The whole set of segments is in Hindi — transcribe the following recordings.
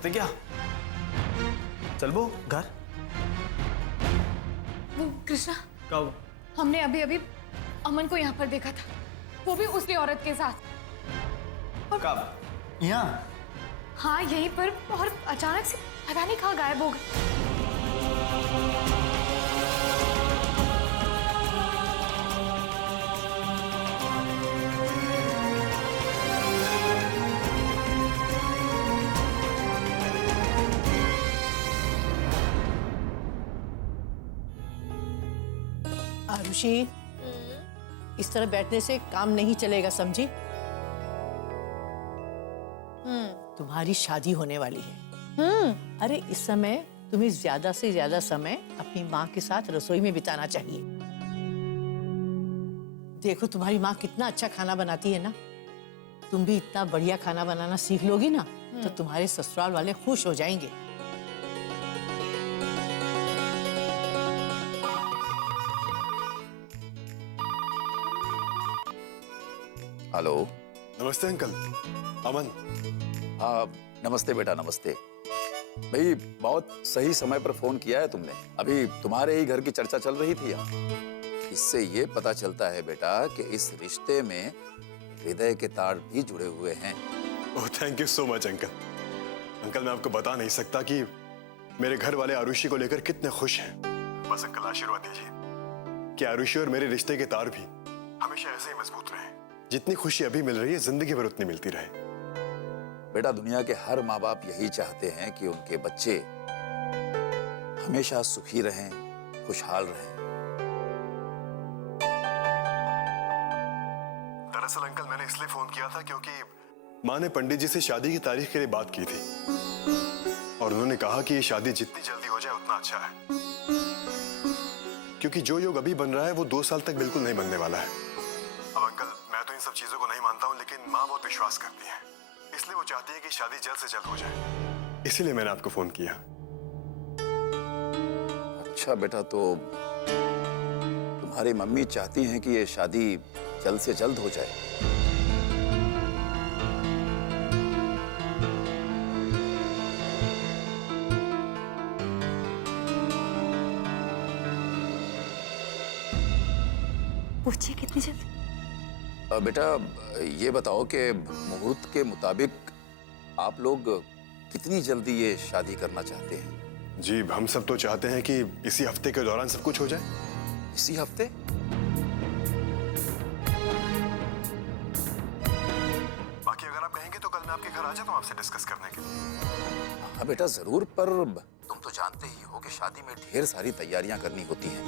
प्रतिज्ञा, चल वो घर। वो कृष्णा, कब? हमने अभी अभी अमन को यहाँ पर देखा था, वो भी उसकी औरत के साथ। कब? यहाँ? हाँ यहीं पर, और अचानक से पता नहीं कहाँ गायब हो गए। आरुषि, इस तरह बैठने से काम नहीं चलेगा, समझी? तुम्हारी शादी होने वाली है। अरे इस समय तुम्हें ज्यादा से ज्यादा समय अपनी माँ के साथ रसोई में बिताना चाहिए। देखो तुम्हारी माँ कितना अच्छा खाना बनाती है ना, तुम भी इतना बढ़िया खाना बनाना सीख लोगी ना, तो तुम्हारे ससुराल वाले खुश हो जाएंगे। हेलो। नमस्ते अंकल। अमन। हाँ नमस्ते बेटा, नमस्ते। भाई बहुत सही समय पर फोन किया है तुमने। अभी तुम्हारे ही घर की चर्चा चल रही थी यहाँ। इससे ये पता चलता है बेटा कि इस रिश्ते में हृदय के तार भी जुड़े हुए हैं। Oh thank you so much uncle. Uncle मैं आपको बता नहीं सकता कि मेरे घर वाले आरुषि को लेकर कितने खुश हैं। बस अंकल आशीर्वाद दीजिए कि आरुषि और मेरे रिश्ते के तार भी हमेशा ऐसे ही मजबूत रहें। जितनी खुशी अभी मिल रही है जिंदगी भर उतनी मिलती रहे। बेटा दुनिया के हर माँ बाप यही चाहते हैं कि उनके बच्चे हमेशा सुखी रहें, खुशहाल रहें। दरअसल अंकल मैंने इसलिए फोन किया था क्योंकि माँ ने पंडित जी से शादी की तारीख के लिए बात की थी और उन्होंने कहा कि ये शादी जितनी जल्दी हो जाए उतना अच्छा है, क्योंकि जो योग अभी बन रहा है वो 2 साल तक बिल्कुल नहीं बनने वाला है। अब अंकल मैं तो इन सब चीजों को नहीं मानता हूँ, लेकिन माँ बहुत विश्वास करती है, इसलिए वो चाहती है कि शादी जल्द से जल्द हो जाए। इसीलिए मैंने आपको फोन किया। अच्छा बेटा, तो तुम्हारी मम्मी चाहती हैं कि ये शादी जल्द से जल्द हो जाए। पूछिए कितनी जल्दी? बेटा ये बताओ कि मुहूर्त के मुताबिक आप लोग कितनी जल्दी ये शादी करना चाहते हैं? जी हम सब तो चाहते हैं कि इसी हफ्ते के दौरान सब कुछ हो जाए। इसी हफ्ते? बाकी अगर आप कहेंगे तो कल मैं आपके घर आ जाता हूँ आपसे डिस्कस करने के लिए। हाँ बेटा जरूर, पर तुम तो जानते ही हो कि शादी में ढेर सारी तैयारियां करनी होती हैं।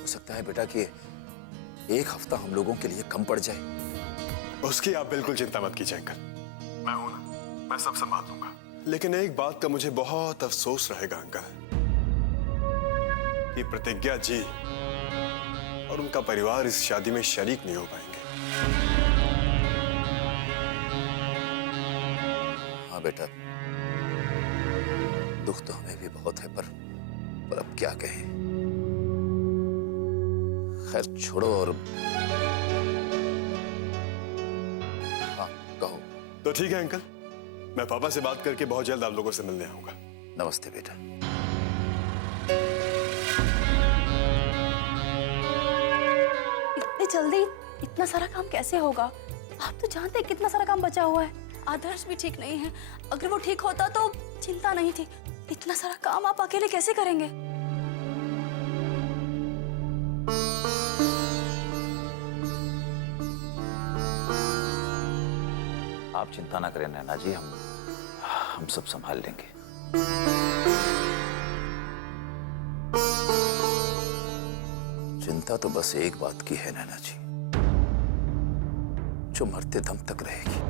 हो सकता है बेटा कि एक हफ्ता हम लोगों के लिए कम पड़ जाए। उसकी आप बिल्कुल चिंता मत कीजिए अंकल, मैं हूं ना, मैं सब संभाल लूंगा। लेकिन एक बात का मुझे बहुत अफसोस रहेगा अंकल, कि प्रतिज्ञा जी और उनका परिवार इस शादी में शरीक नहीं हो पाएंगे। हाँ बेटा, दुख तो हमें भी बहुत है, पर अब क्या कहें। खैर छोड़ो और हाँ कहो। तो ठीक है अंकल, मैं पापा से बात करके बहुत जल्द आप लोगों से मिलने आऊंगा। नमस्ते बेटा। इतनी जल्दी इतना सारा काम कैसे होगा? आप तो जानते हैं कितना सारा काम बचा हुआ है। आदर्श भी ठीक नहीं है, अगर वो ठीक होता तो चिंता नहीं थी। इतना सारा काम आप अकेले कैसे करेंगे? आप चिंता ना करें नैना जी, हम सब संभाल लेंगे। चिंता तो बस एक बात की है नैना जी, जो मरते दम तक रहेगी।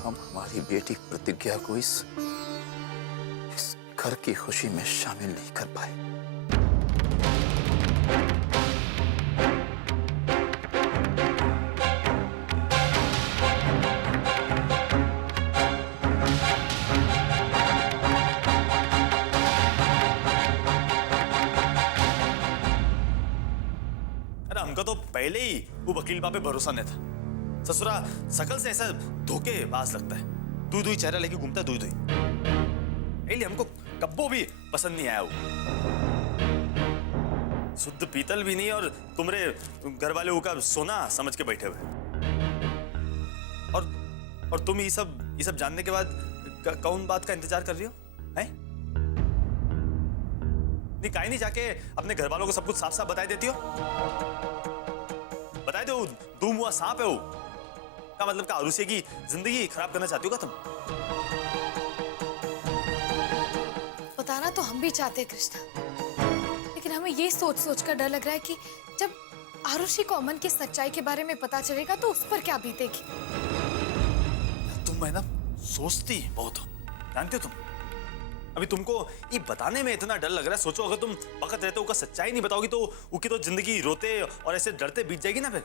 हम हमारी बेटी प्रतिज्ञा को इस घर की खुशी में शामिल नहीं कर पाए। हमका तो पहले ही वो वकील बा पे भरोसा नहीं था। ससुरा शकल से ऐसा धोखेबाज लगता है, दुई दुई चेहरा लेके घूमता है, दुई दुई। इसलिए हमको कब्बो भी पसंद नहीं आया वो। शुद्ध पीतल भी नहीं और तुम्हारे घर वाले का सोना समझ के बैठे हुए। और तुम ये सब जानने के बाद कौन बात का इंतजार कर रही हो? हैं? काहे नहीं जाके अपने घर वालों को सब कुछ साफ साफ बता देती हो? बता दो, धूम हुआ सांप है वो। का मतलब का आरुषि की जिंदगी खराब करना चाहती हो क्या तुम? बताना तो हम भी चाहते हैं कृष्णा, लेकिन हमें ये सोच सोच कर डर लग रहा है कि जब आरुषि को अमन की सच्चाई के बारे में पता चलेगा तो उस पर क्या बीतेगी। तुम है ना सोचती बहुत हो, जानते हो तुम। अभी तुमको ये बताने में इतना डर लग रहा है, सोचो अगर तुम वक्त रहते हो सच्चाई नहीं बताओगी तो उसकी तो जिंदगी रोते और ऐसे डरते बीत जाएगी ना फिर।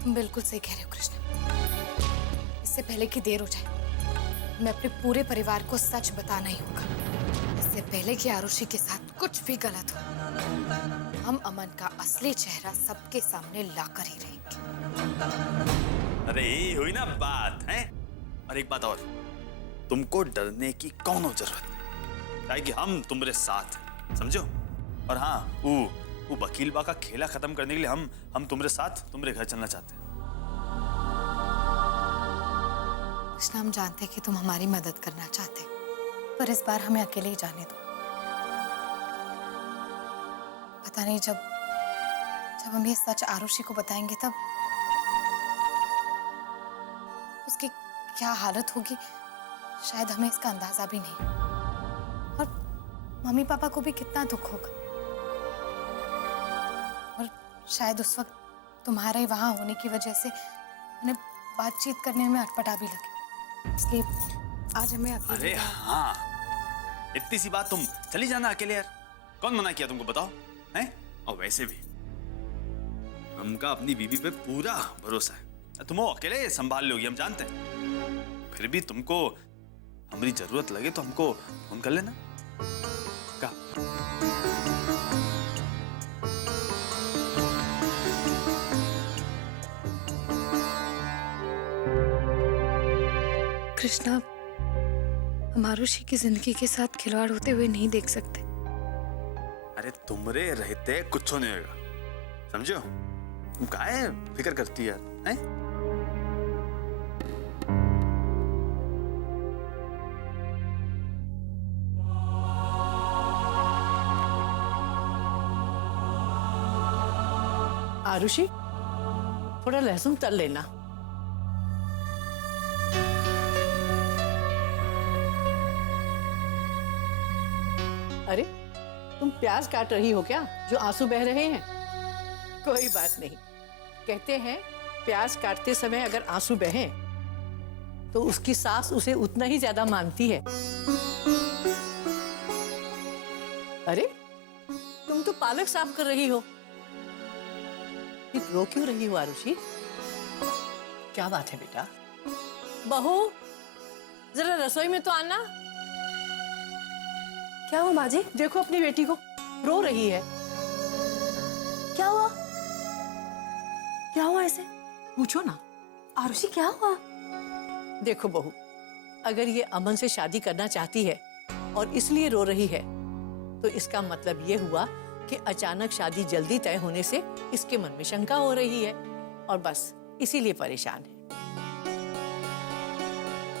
तुम बिल्कुल सही कह रहे हो कृष्णा। इससे पहले कि देर हो जाए, मैं अपने पूरे परिवार को सच बताना ही होगा। इससे पहले कि आरुषि के साथ कुछ भी गलत हो, हम अमन का असली चेहरा सबके सामने लाकर ही रहेंगे। अरे ये हुई ना बात है। और एक बात और, तुमको डरने की कौन जरूरत है, कि हम तुम्हारे साथ हैं, समझो। और हाँ, वो वकील बा का खेला खत्म करने के लिए हम तुम्हारे साथ तुम्हारे घर चलना चाहते हैं। कृष्णा, हम जानते हैं कि तुम हमारी मदद करना चाहते हो, पर इस बार हमें अकेले ही जाने दो। पता नहीं जब हम ये सच आरुषि को बताएंगे तब उसकी क्या हालत होगी, शायद हमें इसका अंदाजा भी नहीं। और मम्मी पापा को भी कितना दुख होगा, और शायद उस वक्त तुम्हारे वहां होने की वजह से उन्हें बातचीत करने में अटपटा भी लगे। इसलिए आज हमें अकेले अरे हाँ, इतनी सी बात तुम चली जाना अकेले यार। कौन मना किया तुमको, बताओ हैं? और वैसे भी हमका अपनी बीबी पे पूरा भरोसा है, तुम अकेले संभाल लोगी, हम जानते हैं। फिर भी तुमको हमारी जरूरत लगे तो हमको फोन कर लेना। क्या? कृष्णा, हम आरुषि की जिंदगी के साथ खिलवाड़ होते हुए नहीं देख सकते। अरे तुमरे रहते कुछ नहीं होगा, समझो। तुम काहे फिक्र करती है, हैं? आरुषि, थोड़ा लहसुन तल लेना। अरे तुम प्याज काट रही हो क्या, जो आंसू बह रहे हैं? कोई बात नहीं, कहते हैं प्याज काटते समय अगर आंसू बहें तो उसकी सास उसे उतना ही ज्यादा मानती है। अरे तुम तो पालक साफ कर रही हो, रो क्यों रही हो आरुषि? क्या बात है बेटा? बहू, जरा रसोई में तो आना। क्या हुआ माँ जी? देखो अपनी बेटी को, रो रही है। क्या हुआ? क्या हुआ ऐसे? पूछो ना। आरुषि क्या हुआ? देखो बहू, अगर ये अमन से शादी करना चाहती है और इसलिए रो रही है तो इसका मतलब ये हुआ कि अचानक शादी जल्दी तय होने से इसके मन में शंका हो रही है और बस इसीलिए परेशान है।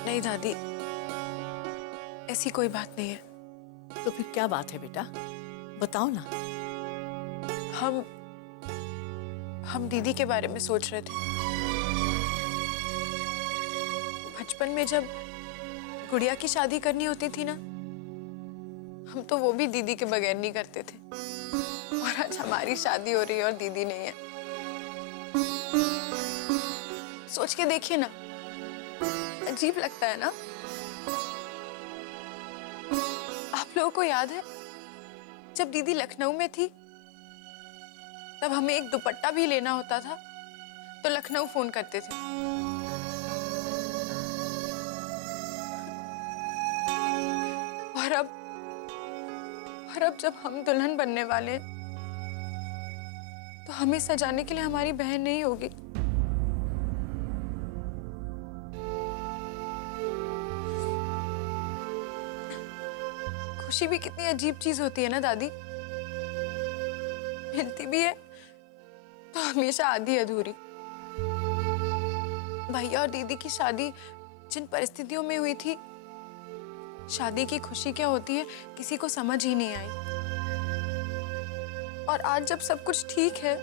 नहीं दादी, ऐसी कोई बात नहीं है। तो फिर क्या बात है बेटा, बताओ ना। हम दीदी के बारे में सोच रहे थे। बचपन में जब गुड़िया की शादी करनी होती थी ना, हम तो वो भी दीदी के बगैर नहीं करते थे। और आज हमारी शादी हो रही है और दीदी नहीं है। सोच के देखिए ना, अजीब लगता है ना? आप लोगों को याद है जब दीदी लखनऊ में थी, तब हमें एक दुपट्टा भी लेना होता था तो लखनऊ फोन करते थे। और अब और अब जब हम दुल्हन बनने वाले हैं, तो हमें सजाने के लिए हमारी बहन नहीं होगी। खुशी भी कितनी अजीब चीज होती है ना दादी, मिलती भी है तो हमेशा आधी अधूरी। भैया और दीदी की शादी जिन परिस्थितियों में हुई थी, शादी की खुशी क्या होती है किसी को समझ ही नहीं आई। और आज जब सब कुछ ठीक है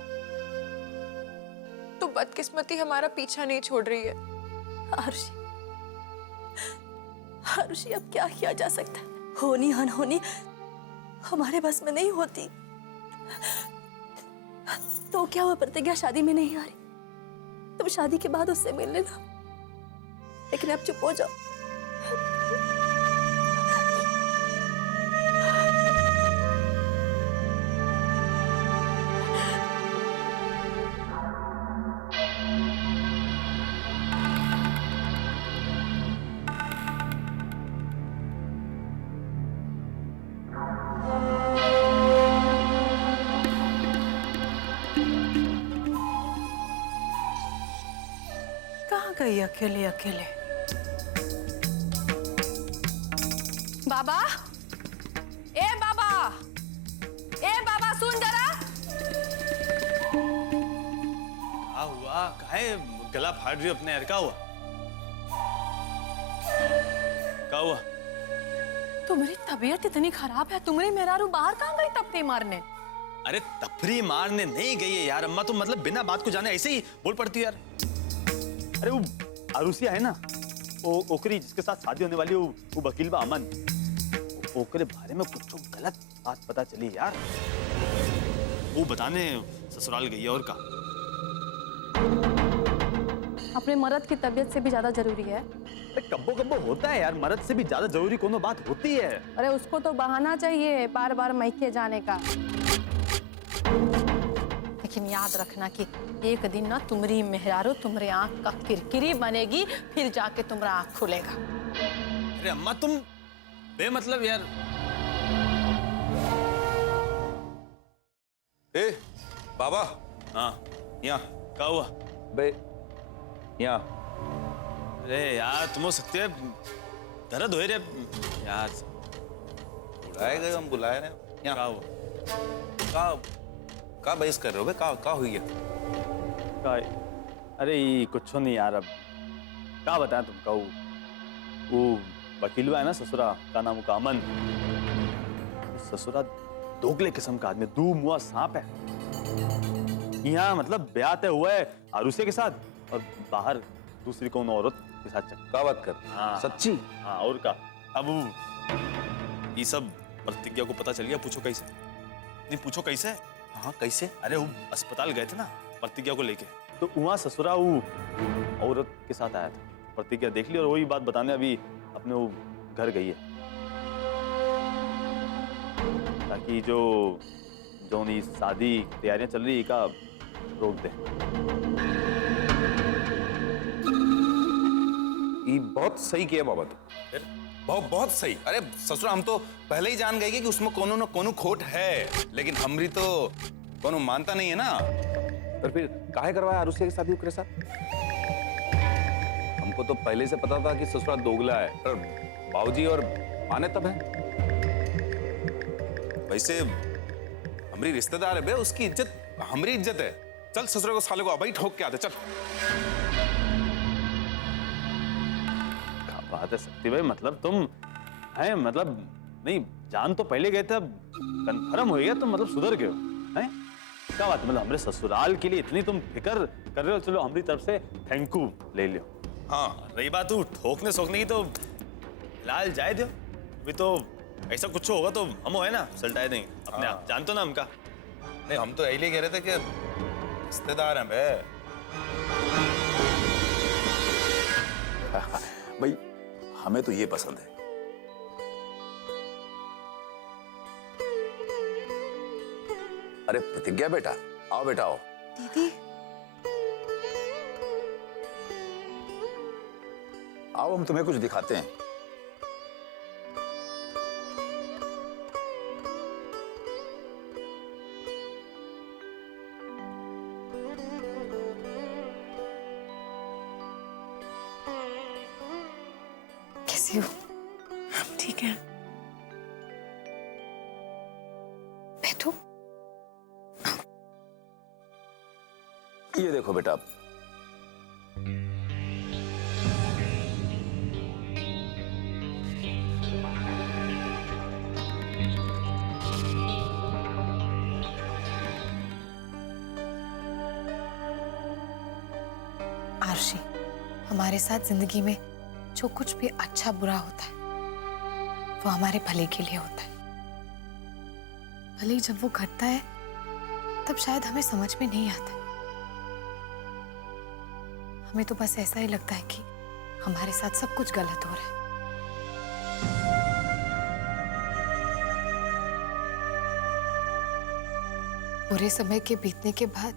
तो बदकिस्मती हमारा पीछा नहीं छोड़ रही है। आरुषि, आरुषि अब क्या किया जा सकता है? होनी अनहोनी हमारे बस में नहीं होती। तो क्या हुआ, प्रतिज्ञा शादी में नहीं आ रही? तुम शादी के बाद उससे मिल लेना, लेकिन अब चुप हो जाओ। कहाँ गई अकेले अकेले? बाबा, ए बाबा, ए बाबा सुन जरा। क्या हुआ? काहे गला फाड़ रही हो अपने यार? क्या हुआ? क्या हुआ? तुम्हारी तबीयत इतनी खराब है, तुम्हारी मेहरारू बाहर कहाँ गई तपती मारने? अरे तफरी मारने नहीं गई है यार अम्मा, तुम मतलब बिना बात को जाने ऐसे ही बोल पड़ती हो यार। अरे वो अरुसिया है ना, वो ओकरी जिसके साथ शादी होने वाली, वो वकील बा अमन, ओकरे बारे में कुछ गलत बात पता चली यार। वो बताने ससुराल गई है। और का अपने मर्द की तबीयत से भी ज्यादा जरूरी है। अरे कब्बो कब्बो होता है यार, मर्द से भी ज्यादा जरूरी कोनो बात होती है। अरे उसको तो बहाना चाहिए बार बार मैके जाने का। लेकिन याद रखना कि एक दिन ना तुम्हारी मेहरारू तुम्हारे आंख का किरकिरी बनेगी, फिर जाके तुम्हारा आंख खुलेगा। अरे अम्मा तुम बेमतलब यार। ए बाबा, हाँ यहाँ क्या हुआ? बे यहाँ। अरे यार तुम हो सकते है दर्द हो रे यार। बुलाए गए, हम बुलाए रहे क्या यहाँ। हुआ? का बहस कर रहे हो बे? का हुई है? का? अरे ये कुछ नहीं यार, अब क्या बताएं तुमका। वो वकील है ना ससुरा, का नाम का अमन। ससुरा दोगले किस्म का आदमी, दू मुआ सांप है। यहाँ मतलब ब्याह तय हुआ है आरुषि के साथ, और बाहर दूसरी कौन औरत के साथ चक्कर। का बात कर? हाँ सच्ची? हाँ और का। अब ये सब प्रतिज्ञा को पता चल गया। पूछो कैसे? नहीं पूछो कैसे? हाँ कैसे? अरे वो अस्पताल गए थे ना प्रतिज्ञा को लेके, तो वहां ससुरा वो औरत के साथ आया था। प्रतिज्ञा देख ली और वही बात बताने अभी अपने वो घर गई है, ताकि जो नहीं शादी तैयारियां चल रही का रोक दे। ये बहुत सही किया बाबा तू, बहुत सही। अरे ससुर, हम तो पहले ही जान गए कि उसमें कोनो न कोनो खोट है, लेकिन हमरी तो कोनो मानता नहीं है ना। और फिर काहे करवाया आरुषि की शादी ओकरे साथ? हमको तो पहले से पता था कि ससुरा दोगला है, पर बाबूजी और माने तब है। वैसे हमरी रिश्तेदार है बे, उसकी इज्जत हमरी इज्जत है। चल ससुरा को साले को अबई ठोक के आते चल। बात है शक्ति भाई, मतलब तुम हैं, मतलब नहीं जान तो पहले गए थे, अब कन्फर्म हो गया, तुम मतलब सुधर गए हो हैं? क्या बात है, मतलब हमारे ससुराल के लिए इतनी तुम फिक्र कर रहे हो, चलो हमारी तरफ से थैंक यू ले लियो। हाँ रही बात तू ठोकने सोकने की, तो फिलहाल जाए दो। अभी तो ऐसा कुछ होगा तो हम है ना सलटाए देंगे अपने आप, जानते हो ना हमका। नहीं, हम तो यही कह रहे थे कि रिश्तेदार हैं बे। भाई हमें तो ये पसंद है। अरे प्रतिज्ञा बेटा, आओ बेटा आओ। दीदी, आओ हम तुम्हें कुछ दिखाते हैं। कैसी हो? ठीक है। बैठो। ये देखो बेटा, आरुषि, हमारे साथ जिंदगी में जो कुछ भी अच्छा बुरा होता है वो हमारे भले के लिए होता है। भले ही जब वो घटता है तब शायद हमें समझ में नहीं आता। हमें तो बस ऐसा ही लगता है कि हमारे साथ सब कुछ गलत हो रहा है। बुरे समय के बीतने के बाद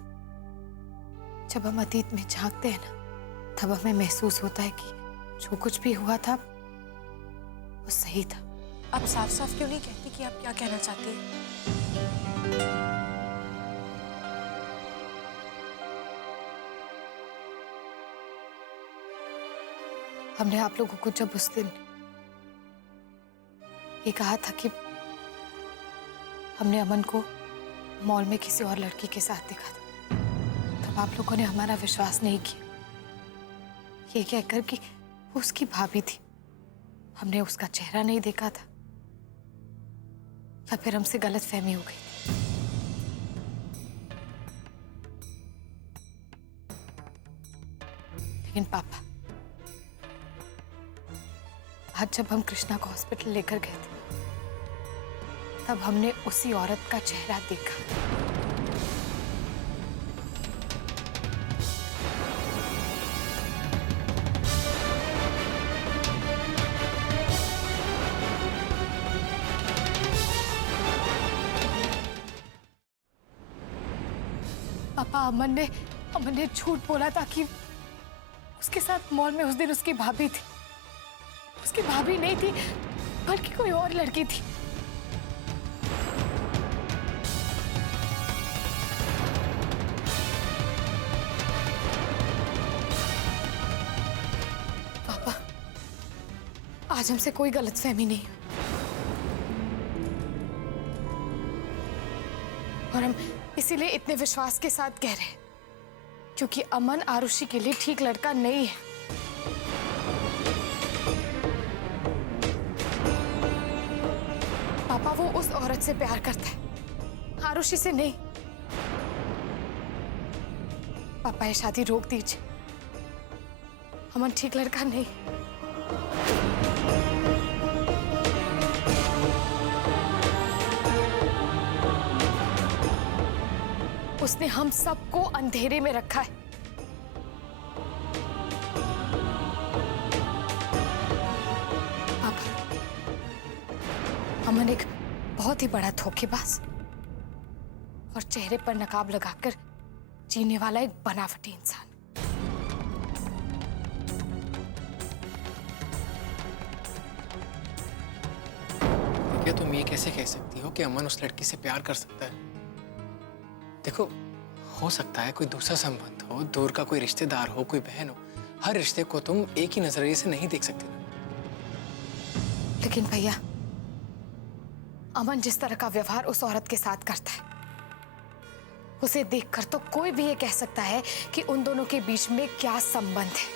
जब हम अतीत में झांकते हैं ना, तब हमें महसूस होता है कि जो कुछ भी हुआ था वो सही था। आप साफ साफ क्यों नहीं कहती कि आप क्या कहना चाहती हैं? हमने आप लोगों को जब उस दिन ये कहा था कि हमने अमन को मॉल में किसी और लड़की के साथ देखा था, तब आप लोगों ने हमारा विश्वास नहीं किया, ये कहकर कि वो उसकी भाभी थी। हमने उसका चेहरा नहीं देखा था या फिर हमसे गलतफहमी हो गई थी। लेकिन पापा, आज जब हम कृष्णा को हॉस्पिटल लेकर गए थे तब हमने उसी औरत का चेहरा देखा। पापा, अमन ने झूठ बोला था कि उसके साथ मॉल में उस दिन उसकी भाभी थी। उसकी भाभी नहीं थी बल्कि कोई और लड़की थी। पापा, आज हमसे कोई गलतफहमी नहीं हुई और हम इसीलिए इतने विश्वास के साथ कह रहे हैं क्योंकि अमन आरुषि के लिए ठीक लड़का नहीं है। पापा, वो उस औरत से प्यार करता है, आरुषि से नहीं। पापा, ये शादी रोक दीजिए। अमन ठीक लड़का नहीं। उसने हम सबको अंधेरे में रखा है। पापा, अमन एक बहुत ही बड़ा धोखेबाज और चेहरे पर नकाब लगाकर जीने वाला एक बनावटी इंसान। क्या तुम ये कैसे कह सकती हो कि अमन उस लड़की से प्यार कर सकता है? देखो, हो सकता है कोई दूसरा संबंध हो, दूर का कोई रिश्तेदार हो, कोई बहन हो। हर रिश्ते को तुम एक ही नजरिए से नहीं देख सकते ना। लेकिन भैया, अमन जिस तरह का व्यवहार उस औरत के साथ करता है, उसे देखकर तो कोई भी ये कह सकता है कि उन दोनों के बीच में क्या संबंध है।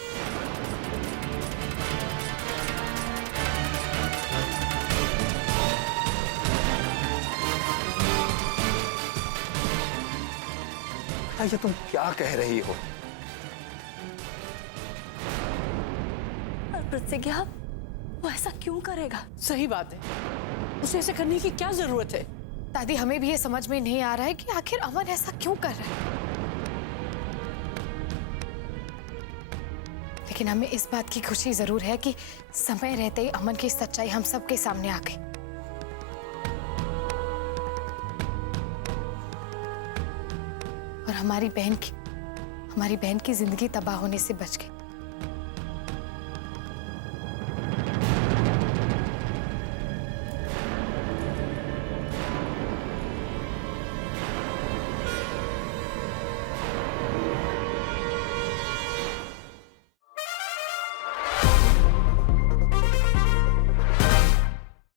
ये तुम क्या कह रही हो? प्रतिज्ञा, वो ऐसा क्यों करेगा? सही बात है, उसे ऐसे करने की क्या जरूरत है? दादी, हमें भी ये समझ में नहीं आ रहा है कि आखिर अमन ऐसा क्यों कर रहा है। लेकिन हमें इस बात की खुशी जरूर है कि समय रहते ही अमन की सच्चाई हम सबके सामने आ गई। और हमारी बहन की जिंदगी तबाह होने से बच गई।